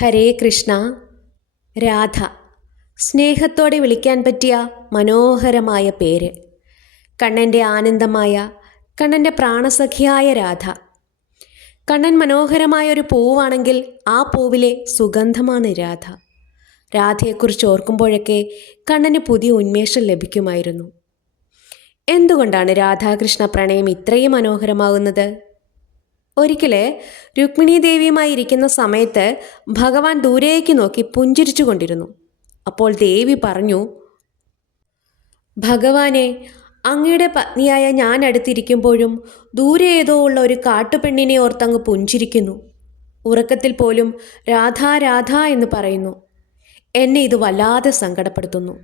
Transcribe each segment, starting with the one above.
ഹരേ കൃഷ്ണ. രാധ. സ്നേഹത്തോടെ വിളിക്കാൻ പറ്റിയ മനോഹരമായ പേര്. കണ്ണന്റെ ആനന്ദമായ കണ്ണന്റെ പ്രാണസഖിയായ രാധ. കണ്ണൻ മനോഹരമായ ഒരു പൂവാണെങ്കിൽ ആ പൂവിലെ സുഗന്ധമാണ് രാധ. രാധയെക്കുറിച്ച് ഓർക്കുമ്പോഴൊക്കെ കണ്ണന് പുതിയ ഉന്മേഷം ലഭിക്കുമായിരുന്നു. എന്തുകൊണ്ടാണ് രാധാകൃഷ്ണ പ്രണയം ഇത്രയും മനോഹരമാകുന്നത്? ഒരിക്കൽ രുക്മിണി ദേവിയുമായി ഇരിക്കുന്ന സമയത്ത് ഭഗവാൻ ദൂരേക്ക് നോക്കി പുഞ്ചിരിച്ചു കൊണ്ടിരുന്നു. അപ്പോൾ ദേവി പറഞ്ഞു ഭഗവാനെ അങ്ങയുടെ പത്നിയായ ഞാൻ അടുത്തിരിക്കുമ്പോഴും ദൂരെ ഏതോ ഉള്ള ഒരു കാട്ടുപെണ്ണിനെ ഓർത്തങ്ങ് പുഞ്ചിരിക്കുന്നു. ഉറക്കത്തിൽ പോലും രാധാ രാധാ എന്ന് പറയുന്നു. എന്നെ ഇത് വല്ലാതെ സങ്കടപ്പെടുത്തുന്നു.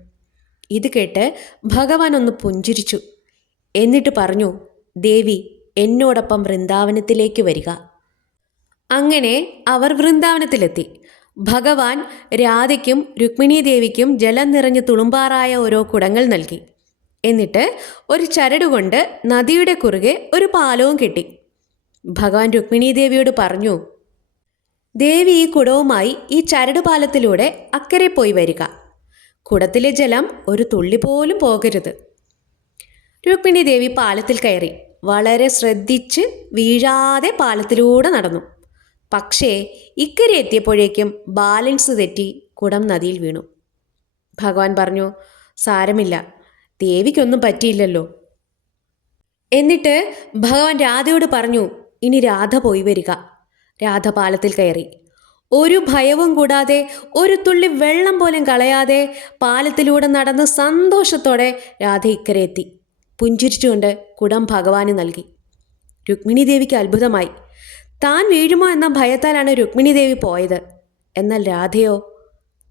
ഇത് കേട്ട് ഭഗവാൻ ഒന്ന് പുഞ്ചിരിച്ചു. എന്നിട്ട് പറഞ്ഞു ദേവി എന്നോടൊപ്പം വൃന്ദാവനത്തിലേക്ക് വരിക. അങ്ങനെ അവർ വൃന്ദാവനത്തിലെത്തി. ഭഗവാൻ രാധയ്ക്കും രുക്മിണി ദേവിക്കും ജലം നിറഞ്ഞ് തുളുമ്പാറായ ഓരോ കുടങ്ങൾ നൽകി. എന്നിട്ട് ഒരു ചരടുകൊണ്ട് നദിയുടെ കുറുകെ ഒരു പാലവും കെട്ടി. ഭഗവാൻ രുക്മിണി ദേവിയോട് പറഞ്ഞു ദേവി ഈ കുടവുമായി ഈ ചരട് പാലത്തിലൂടെ അക്കരെ പോയി വരിക. കുടത്തിലെ ജലം ഒരു തുള്ളി പോലും പോകരുത്. രുക്മിണി ദേവി പാലത്തിൽ കയറി. വളരെ ശ്രദ്ധിച്ച് വീഴാതെ പാലത്തിലൂടെ നടന്നു. പക്ഷേ ഇക്കരെ എത്തിയപ്പോഴേക്കും ബാലൻസ് തെറ്റി കുടം നദിയിൽ വീണു. ഭഗവാൻ പറഞ്ഞു സാരമില്ല ദേവിക്കൊന്നും പറ്റിയില്ലല്ലോ. എന്നിട്ട് ഭഗവാൻ രാധയോട് പറഞ്ഞു ഇനി രാധ പോയി വരിക. രാധ പാലത്തിൽ കയറി. ഒരു ഭയവും കൂടാതെ ഒരു തുള്ളി വെള്ളം പോലും കളയാതെ പാലത്തിലൂടെ നടന്ന് സന്തോഷത്തോടെ രാധ ഇക്കരെ എത്തി. പുഞ്ചിരിച്ചുകൊണ്ട് കുടം ഭഗവാന് നൽകി. രുക്മിണി ദേവിക്ക് അത്ഭുതമായി. താൻ വീഴുമോ എന്ന ഭയത്താലാണ് രുക്മിണി ദേവി പോയത്. എന്നാൽ രാധയോ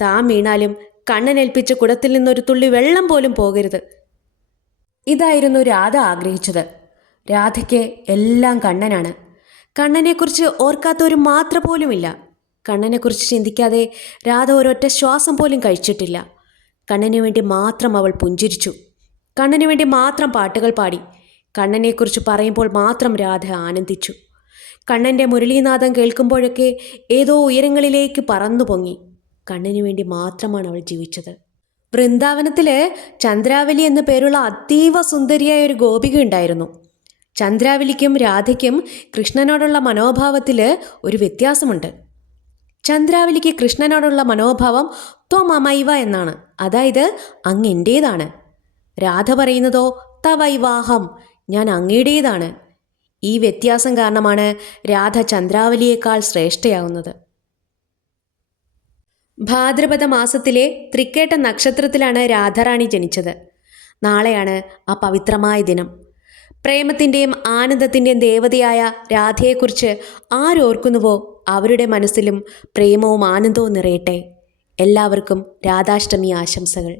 താൻ വീണാലും കണ്ണനേൽപ്പിച്ച കുടത്തിൽ നിന്നൊരു തുള്ളി വെള്ളം പോലും പോകരുത്. ഇതായിരുന്നു രാധ ആഗ്രഹിച്ചത്. രാധയ്ക്ക് എല്ലാം കണ്ണനാണ്. കണ്ണനെക്കുറിച്ച് ഓർക്കാത്തൊരു മാത്രം പോലുമില്ല. കണ്ണനെക്കുറിച്ച് ചിന്തിക്കാതെ രാധ ഒരൊറ്റ ശ്വാസം പോലും കഴിച്ചിട്ടില്ല. കണ്ണനു വേണ്ടി മാത്രം അവൾ പുഞ്ചിരിച്ചു. കണ്ണന് വേണ്ടി മാത്രം പാട്ടുകൾ പാടി. കണ്ണനെക്കുറിച്ച് പറയുമ്പോൾ മാത്രം രാധ ആനന്ദിച്ചു. കണ്ണന്റെ മുരളീനാഥം കേൾക്കുമ്പോഴൊക്കെ ഏതോ ഉയരങ്ങളിലേക്ക് പറന്നു പൊങ്ങി. കണ്ണന് വേണ്ടി മാത്രമാണ് അവൾ ജീവിച്ചത്. വൃന്ദാവനത്തിൽ ചന്ദ്രാവലി എന്നു പേരുള്ള അതീവ സുന്ദരിയായ ഒരു ഗോപിക ഉണ്ടായിരുന്നു. ചന്ദ്രാവലിക്കും രാധയ്ക്കും കൃഷ്ണനോടുള്ള മനോഭാവത്തിൽ ഒരു വ്യത്യാസമുണ്ട്. ചന്ദ്രാവലിക്ക് കൃഷ്ണനോടുള്ള മനോഭാവം ത്വമമൈവ എന്നാണ്. അതായത് അങ്ങ് എന്റേതാണ് രാധ പറയുന്നതോ തവൈവാഹം. ഞാൻ അങ്ങയുടേതാണ്. ഈ വ്യത്യാസം കാരണമാണ് രാധ ചന്ദ്രാവലിയേക്കാൾ ശ്രേഷ്ഠയാവുന്നത്. ഭാദ്രപദ മാസത്തിലെ തൃക്കേട്ട നക്ഷത്രത്തിലാണ് രാധാറാണി ജനിച്ചത്. നാളെയാണ് ആ പവിത്രമായ ദിനം. പ്രേമത്തിന്റെയും ആനന്ദത്തിന്റെയും ദേവതയായ രാധയെക്കുറിച്ച് ആരോർക്കുന്നുവോ അവരുടെ മനസ്സിലും പ്രേമവും ആനന്ദവും നിറയട്ടെ. എല്ലാവർക്കും രാധാഷ്ടമി ആശംസകൾ.